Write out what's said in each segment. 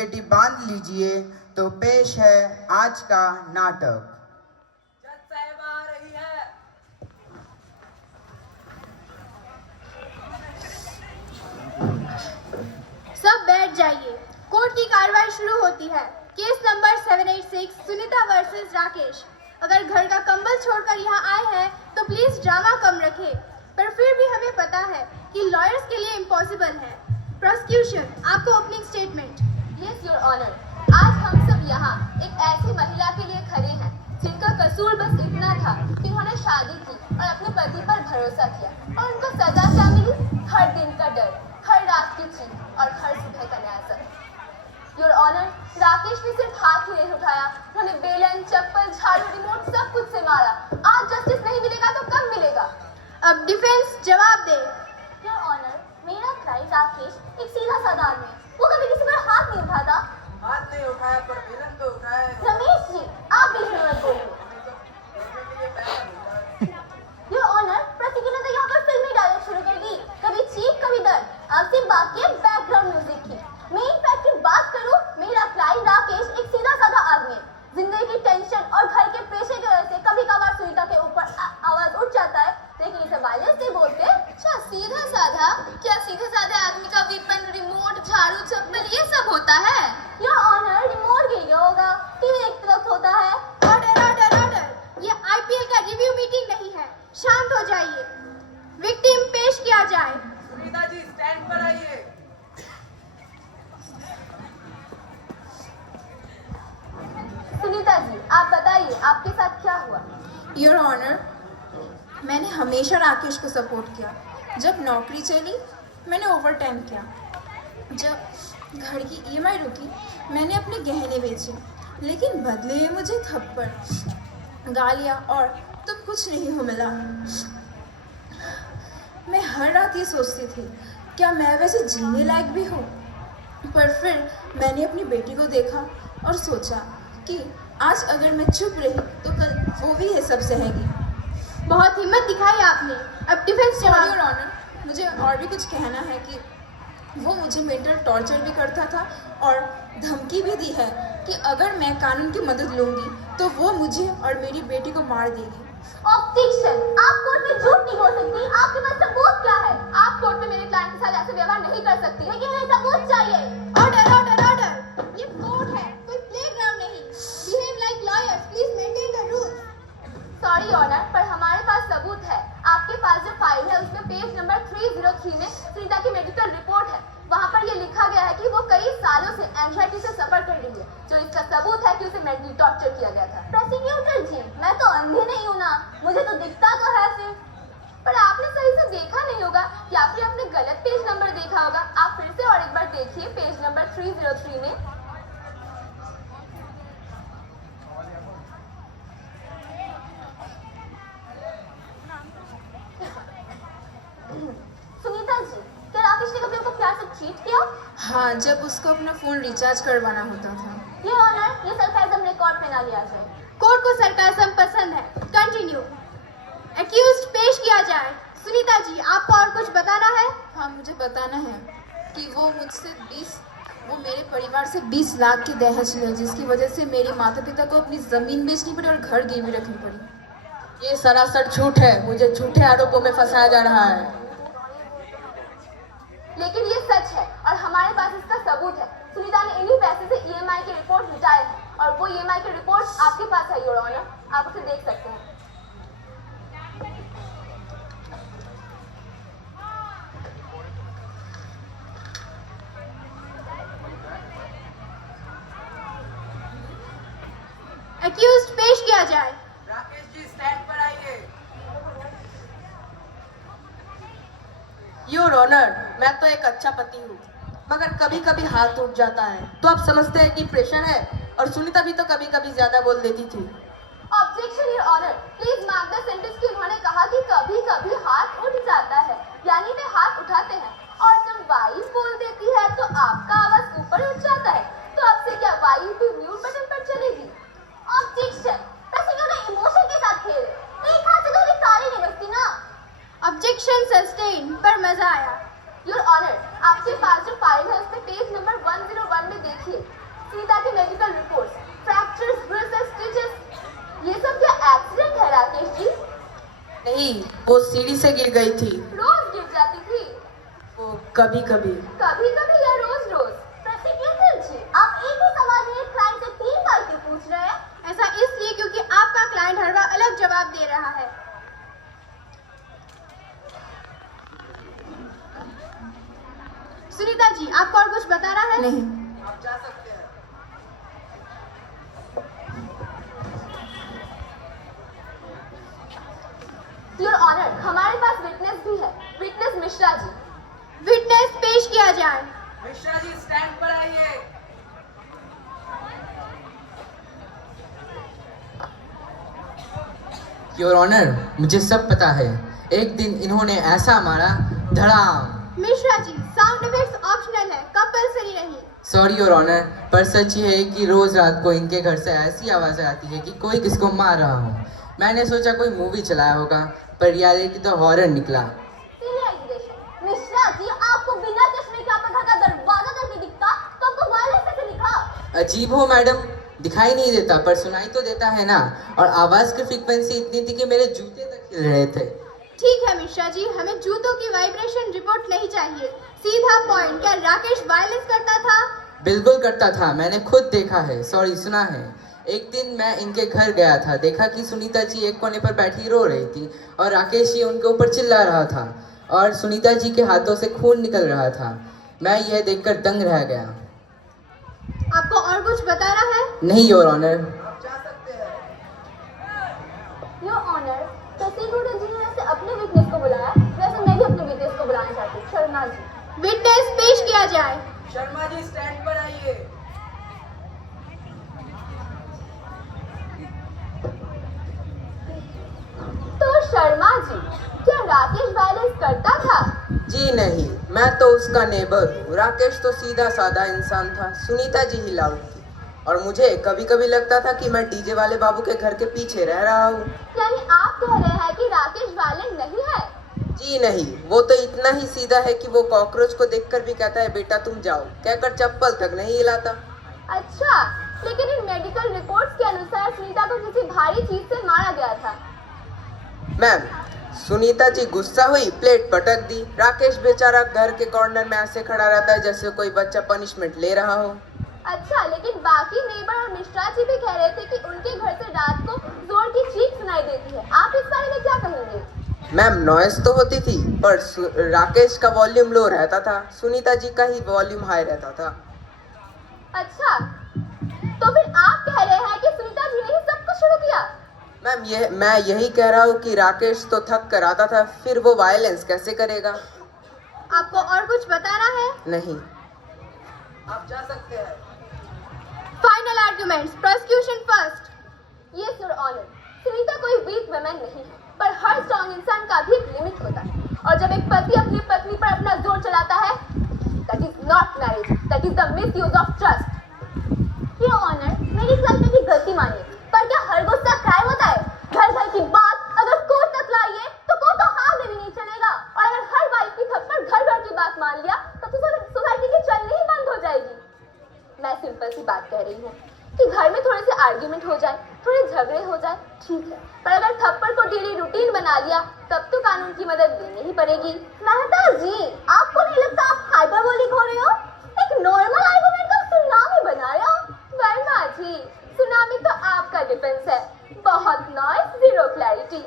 बेटी बांध लीजिए तो पेश है आज का नाटक। जज साहब आ रही है। सब बैठ जाइए। कोर्ट की कार्रवाई शुरू होती है। Case number 786 Sunita versus Rakesh. अगर घर का कंबल छोड़कर यहाँ आए हैं तो प्लीज ड्रामा कम रखें, पर फिर भी हमें पता है कि लॉयर्स के लिए इम्पॉसिबल है। प्रोसिक्यूशन, आपको opening statement. Yes your honour, आज हम सब यहाँ एक ऐसी महिला के लिए खड़े हैं जिनका कसूर बस इतना था कि उन्होंने शादी की और अपने पति पर भरोसा किया, और उनको सजा क्या मिली? हर दिन का डर, हर रात की चीख और हर सुबह का नया सर। योर ऑनर, राकेश ने सिर्फ हाथ ही नहीं उठाया, उन्होंने बेलन, चप्पल, झाड़ू, रिमोट सब कुछ से मारा। आज जस्टिस नहीं मिलेगा तो कब मिलेगा? अब डिफेंस जवाब दे। योर ऑनर, मेरा क्लाइंट राकेश एक सीधा साधा आदमी है। वो कभी किसी पर हाथ नहीं उठाता। हाथ नहीं उठाया पर बेलन तो उठाया है। रमेश जी, आप भी मत बोलिए। बोलने के लिए पैसा मिलता है। योर ऑनर, प्रोसिक्यूटर तो यहाँ पर फिल्मी डायलॉग शुरू कर दी, कभी चीख कभी दर्द। अब सिर्फ बाकी है बैकग्राउंड म्यूजिक की। मेन फैक्ट की बात करूँ, मेरा क्लाइंट राकेश एक सीधा साधा आदमी है। जिंदगी की टेंशन और घर के प्रेशर की वजह से कभी कभार सुनीता के ऊपर आवाज उठ जाता है, लेकिन इसे वायलेंस नहीं बोलते। अच्छा, सीधा साधा? क्या सीधे साधे आदमी का वेपन, रिमोट, झाड़ू, चप्पल ये सब होता है? योर ऑनर, रिमोट गिर गया होगा, टीवी देखते वक्त होता है। ऑर्डर ऑर्डर ऑर्डर, ये आईपीएल का रिव्यू मीटिंग नहीं है, शांत हो जाइए। विक्टिम पेश किया जाए। सुनीता जी स्टैंड पर आइए। सुनीता जी, आप बताइए आपके साथ क्या हुआ? योर ऑनर, मैंने हमेशा राकेश को सपोर्ट किया। जब नौकरी चली मैंने ओवर टाइम किया। जब घर की ईएमआई रुकी मैंने अपने गहने बेचे, लेकिन बदले में मुझे थप्पड़, गालियाँ और तुम कुछ नहीं हो मिला। मैं हर रात ये सोचती थी क्या मैं वैसे जीने लायक भी हूँ। पर फिर मैंने अपनी बेटी को देखा और सोचा कि आज अगर मैं चुप रही तो कल वो भी ये सब सहेगी। बहुत हिम्मत दिखाई आपने। अब डिफेंस योर जवाब। ऑनर, मुझे और भी कुछ कहना है कि वो मुझे मेंटल टॉर्चर भी करता था और धमकी भी दी है कि अगर मैं कानून की मदद लूंगी तो वो मुझे और मेरी बेटी को मार देगी। ऑब्जेक्शन, आप कोर्ट में झूठ नहीं बोल सकती। आपके पास सबूत क्या है? आप कोर्ट में मेरे क्लाइंट के साथ ऐसे व्यवहार नहीं कर सकती, लेकिन हमें सबूत चाहिए। ऑर्डर ऑर्डर ऑर्डर, ये कोर्ट है, कोई प्लेग्राउंड नहीं। Behave like lawyers, please maintain the rules. Sorry honour, पर हमारे पास सबूत है। आपके पास जो फाइल है उसमें पेज नंबर 303 में सुनीता की मेडिकल रिपोर्ट है। वहाँ पर ये लिखा गया है कि वो कई सालों से एंजाइटी से सफर कर रही है, जो इसका सबूत है कि उसे मेंटली टॉर्चर किया गया था। प्रोसिक्यूटर जी, मैं तो अंधी नहीं हूँ ना, मुझे तो दिखता तो है सिर्फ। पर आपने सही से देखा नहीं होगा या फिर आपने गलत पेज नंबर देखा होगा। आप फिर से और एक बार देखिए पेज नंबर 303 में। सुनीता जी, क्या राकेश ने कभी आपको प्यार से चीट किया? हाँ, जब उसको अपना फ़ोन रिचार्ज करवाना होता था। ये ऑनर, ये सरकाजम रिकॉर्ड पे ना लिया जाए। कोर्ट को सरकाजम पसंद है। कंटिन्यू। एक्यूज्ड पेश किया जाए। सुनीता जी, आपको और कुछ बताना है? हाँ, मुझे बताना है कि वो मेरे परिवार से 20 लाख की दहेज ले, जिसकी वजह से मेरे माता पिता को अपनी ज़मीन बेचनी पड़ी और घर गिरवी रखनी पड़ी। ये सरासर झूठ है। मुझे झूठे आरोपों में फंसाया जा रहा है। लेकिन ये सच है और हमारे पास इसका सबूत है। सुनीता ने इन्हीं पैसे से ईएमआई की रिपोर्ट मिटाई है और वो ईएमआई की रिपोर्ट आपके पास है योर ऑनर, आप उसे देख सकते हैं। एक्यूज्ड पेश किया जाए। राकेश जी स्टैंड पर आइए। योर ऑनर, मैं तो एक अच्छा पति हूँ, मगर कभी कभी हाथ उठ जाता है तो आप समझते हैं कि प्रेशर है। और सुनीता भी तो कभी कभी ज्यादा बोल देती थी। Objection your honour, please mark the sentence कि उन्होंने कहा कि कभी कभी हाथ उठ जाता है, यानी वे हाथ उठाते हैं। और जब वाइफ बोल देती है तो आपका आवाज ऊपर उठ जाता है, तो आपसे क्या वाइफ भी म्यूट बटन पर चलेगी? ऑब्जेक्शन, प्रोसिक्यूटर इमोशन के साथ खेल रहे। एक हाथ से तो ताली नहीं बजती ना। ऑब्जेक्शन सस्टेन, पर मजा आया। योर ऑनर, आपके पास जो फाइल है उसमें पेज नंबर 101 में देखा देखिए, सुनीता की medical reports, fractures, bruises, stitches, ये सब क्या एक्सीडेंट है राकेश जी? नहीं, वो सीढ़ी से गिर गई थी। रोज गिर जाती थी? वो कभी कभी। कभी कभी या रोज रोज? प्रोसिक्यूटर जी, आप एक ही सवाल में एक क्लाइंट से 3 बार क्यों पूछ रहे हैं? ऐसा इसलिए क्योंकि आपका क्लाइंट हर बार अलग जवाब दे रहा है। सुनीता जी, आपको और कुछ बता रहा है? नहीं। आप जा सकते हैं। योर ऑनर, हमारे पास विटनेस भी है, विटनेस मिश्रा जी। विटनेस पेश किया जाए। मिश्रा जी स्टैंड पर आइए। योर ऑनर, मुझे सब पता है। एक दिन इन्होंने ऐसा मारा, धड़ाम। Mishra ji, sound effects optional है, कंपलसरी नहीं। सॉरी योर ऑनर, पर सच ये है कि रोज रात को इनके घर से ऐसी आवाज़ें आती है कि कोई किसको मार रहा हो। मैंने सोचा कोई मूवी चलाया होगा, पर रियलिटी तो हॉरर निकला। सीरियसली मिश्रा जी, आपको बिना चश्मे के आपका घर का दरवाजा तक नहीं दिखता, तो आपको वायरलेस कैसे दिखा? अजीब हो मैडम, दिखाई नहीं देता पर सुनाई तो देता है ना। और आवाज़ की फ्रीक्वेंसी इतनी थी कि मेरे जूते तक हिल रहे थे। ठीक है मिश्रा जी, हमें जूतों की वाइब्रेशन रिपोर्ट नहीं चाहिए। सीधा पॉइंट, क्या राकेश वायलेंस करता था? बिल्कुल करता था, मैंने खुद देखा है, सॉरी सुना है। एक दिन मैं इनके घर गया था, देखा कि सुनीता जी एक कोने पर बैठी रो रही थी और राकेश जी उनके ऊपर चिल्ला रहा था और सुनीता जी के हाथों से खून निकल रहा था। मैं यह देखकर दंग रह गया। आपको और कुछ बता रहा है? नहीं योर ऑनर। आप जा सकते हैं। योर ऑनर, प्रोसिक्यूटर जी ने ऐसे अपने विटनेस को बुलाया, वैसे मैं भी अपने विटनेस को बुलाना चाहती हूँ, शर्मा जी। विटनेस पेश किया जाए। शर्मा जी स्टैंड पर आइए। तो शर्मा जी, क्या राकेश वायलेंस करता था? जी नहीं, मैं तो उसका नेबर हूँ। राकेश तो सीधा साधा इंसान था, सुनीता जी ही लाउड थी। और मुझे कभी कभी लगता था कि मैं डीजे वाले बाबू के घर के पीछे रह रहा हूँ। यानी आप कह रहे हैं कि राकेश वायलेंट नहीं है? जी नहीं, वो तो इतना ही सीधा है कि वो कॉकरोच को देखकर भी कहता है बेटा तुम जाओ, कहकर चप्पल तक नहीं हिलाता। अच्छा, लेकिन इन मेडिकल रिपोर्ट्स के अनुसार सुनीता को किसी भारी चीज से मारा गया था। मैम, सुनीता जी गुस्सा हुई, प्लेट पटक दी। राकेश बेचारा घर के कॉर्नर में ऐसे खड़ा रहता है जैसे कोई बच्चा पनिशमेंट ले रहा हो। अच्छा, लेकिन बाकी नेबर और मिश्रा जी भी कह रहे थे कि उनके घर से रात को जोर की चीख सुनाई देती है। आप इस बारे में क्या कहेंगे? मैम, नॉइस तो होती थी पर राकेश का वॉल्यूम लो रहता था, सुनीता जी का ही वॉल्यूम हाई रहता था। अच्छा, तो फिर आप कह रहे हैं कि सुनीता जी ने ही सब कुछ शुरू किया? मैम, मैं यही कह रहा हूँ कि राकेश तो थक कर आता था, फिर वो वायलेंस कैसे करेगा। आपको और कुछ बता रहा है? नहीं। आप जा सकते हैं। Final arguments, prosecution first. Yes your honour, Sunita कोई वीक वुमेन नहीं है, पर हर स्ट्रॉन्ग इंसान का भी एक लिमिट होता है। और जब एक पति अपनी पत्नी पर अपना जोर चलाता है, that is not marriage, that is the misuse of trust. Your honour, मेरी क्लाइंट की गलती मानिए, पर क्या हर गुस्सा क्राइम होता है? घर घर की बात अगर कोर्ट तक लाइए तो कोर्ट तो हाथ में भी नहीं चलेगा। और अगर हर वाइफ की थप्पड़ घर घर की बात मान लिया तो सोसाइटी की चलनी ही बंद हो जाएगी। मैं सिंपल सी बात कह रही हूँ कि घर में थोड़े से आर्ग्यूमेंट हो जाए, थोड़े झगड़े हो जाए, ठीक है, पर अगर थप्पड़ को डेली रूटीन बना लिया तब तो कानून की मदद लेनी ही पड़ेगी। मेहता जी, आपको नहीं लगता आप हाइपरबोलिक हो रहे हो? एक नॉर्मल आर्गुमेंट का सुनामी बना रहे हो? वर्मा जी, सुनामी तो आपका डिफेंस है, बहुत noise, zero clarity.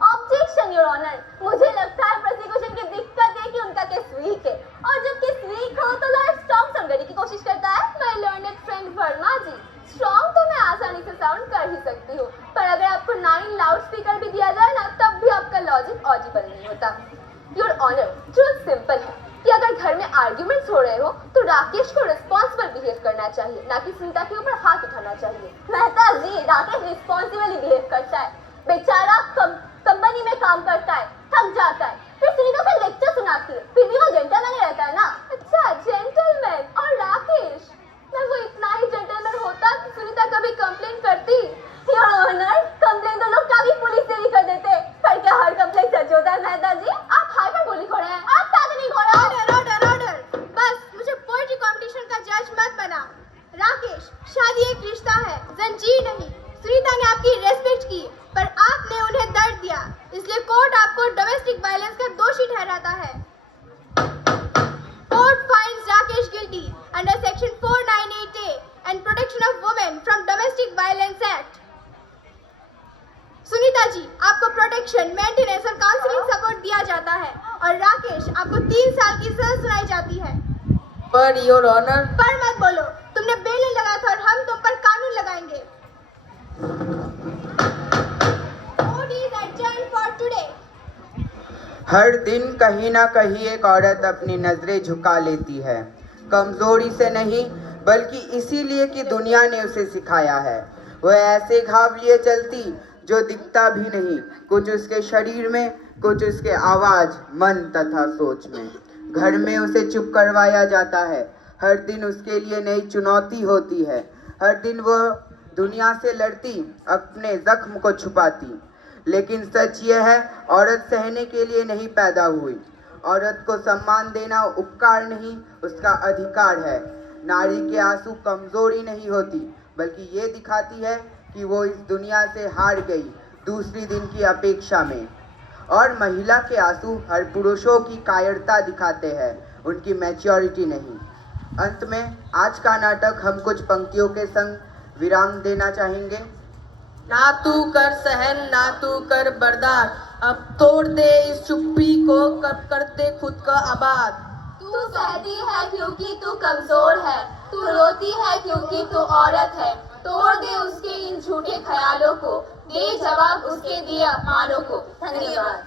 Objection your honour, मुझे लगता है प्रोसिक्यूशन की दिक्कत है कि उनका केस वीक है, और जब केस वीक हो तो लॉयर स्ट्रॉन्ग समझने की कोशिश करता है। My learned friend Verma ji, strong तो मैं आसानी से साउंड कर ही सकती हूँ, पर अगर आपको 9 लाउड स्पीकर भी दिया जाए ना, तब भी आपका लॉजिक ऑडिबल नहीं होता। योर ऑनर, ट्रूथ सिंपल है कि अगर घर में आर्ग्यूमेंट्स हो रहे हो तो राकेश को रिस्पॉन्सिबल बिहेव करना चाहिए, ना कि सुनीता के ऊपर हाथ उठाना चाहिए। मेहता जी, राकेश रिस्पॉन्सिबली बिहेव करता है, बेचारा कंपनी में काम करता है, थक जाता है, फिर सुनीता से लेक्चर सुनाती है, फिर भी वो जेंटलमैन ही रहता है ना। अच्छा, जेंटलमैन और राकेश, मैं वो इतना ही जेंटलमैन होता कि सुनीता कभी कंप्लेन करती? योर ऑनर, कंप्लेन तो लोग कभी पुलिस से भी कर देते, पर क्या हर कंप्लेन सच होता है? मेहता जी, आप हाइपरबोलिक हो रहे हैं, आप नहीं हो रहे। ऑर्डर ऑर्डर ऑर्डर, बस मुझे पोएट्री कंपटीशन का जज मत बना। राकेश, शादी एक रिश्ता है, जंजीर नहीं। सुनीता ने आपकी रेस्पेक्ट की, पर आपने उन्हें दर्द दिया, इसलिए कोर्ट आपको डोमेस्टिक वायलेंस का दोषी ठहराता है। Court finds Rakesh guilty under section 498A and protection of women from domestic violence act. Sunita ji, आपको प्रोटेक्शन, मेंटेनेंस और काउंसलिंग सपोर्ट दिया जाता है और राकेश, आपको 3 साल की सजा सुनाई जाती है। पर योर ऑनर, पर मत बोलो, तुमने बेल नहीं लगाया था और हम तुम पर कानून लगाएंगे। Court is adjourned for today. हर दिन कहीं ना कहीं एक औरत अपनी नजरें झुका लेती है, कमजोरी से नहीं बल्कि इसीलिए कि दुनिया ने उसे सिखाया है। वह ऐसे घाव लिए चलती जो दिखता भी नहीं, कुछ उसके शरीर में, कुछ उसके आवाज, मन तथा सोच में। घर में उसे चुप करवाया जाता है, हर दिन उसके लिए नई चुनौती होती है। हर दिन वह दुनिया से लड़ती, अपने जख्म को छुपाती। लेकिन सच यह है, औरत सहने के लिए नहीं पैदा हुई। औरत को सम्मान देना उपकार नहीं, उसका अधिकार है। नारी के आंसू कमजोरी नहीं होती, बल्कि ये दिखाती है कि वो इस दुनिया से हार गई दूसरी दिन की अपेक्षा में। और महिला के आंसू हर पुरुषों की कायरता दिखाते हैं, उनकी मैच्योरिटी नहीं। अंत में आज का नाटक हम कुछ पंक्तियों के संग विराम देना चाहेंगे। ना तू कर सहन, ना तू कर बर्दाश्त, अब तोड़ दे इस चुप्पी को, कब कर दे खुद का आबाद। तू सहती है क्योंकि तू कमजोर है, तू रोती है क्योंकि तू औरत है। तोड़ दे उसके इन झूठे ख्यालों को, दे जवाब उसके दिए अपमानों को। धन्यवाद।